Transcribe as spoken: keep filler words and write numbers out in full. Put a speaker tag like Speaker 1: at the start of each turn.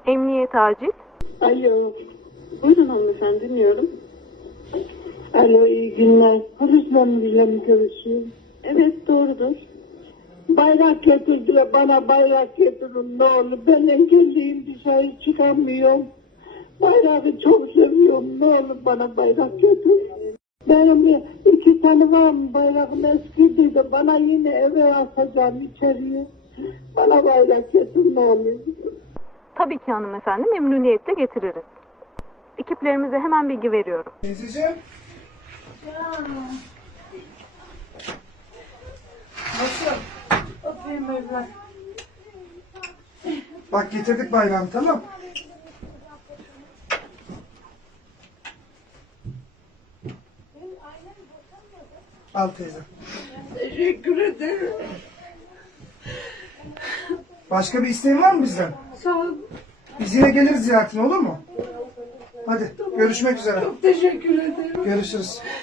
Speaker 1: Emniyet acil.
Speaker 2: Alo. Buyurun hanımefendi, dinliyorum. Alo, iyi günler. Polisle mi görüşüyorum? Evet, doğrudur. Bayrak getirdiler, bana bayrak getirin ne olur. Ben engelliyim, dışarı çıkamıyorum. Bayrağı çok seviyorum, ne olur bana bayrak getirin. Benim iki tane var mı bayrağım eskiydi de bana yine eve asacağım içeriye. Bana bayrak getirin ne olur.
Speaker 1: Tabii ki hanımefendi, memnuniyetle getiririz. Ekiplerimize hemen bilgi veriyorum.
Speaker 3: Teyzeciğim. Nasıl?
Speaker 2: Oturayım evlat.
Speaker 3: Bak getirdik bayrağını, tamam. Al teyze.
Speaker 2: Teşekkür ederim.
Speaker 3: Başka bir isteğin var mı bizden?
Speaker 2: Sağ ol.
Speaker 3: Biz yine geliriz ziyaretine, olur mu? Hadi görüşmek üzere.
Speaker 2: Çok teşekkür ederim.
Speaker 3: Görüşürüz.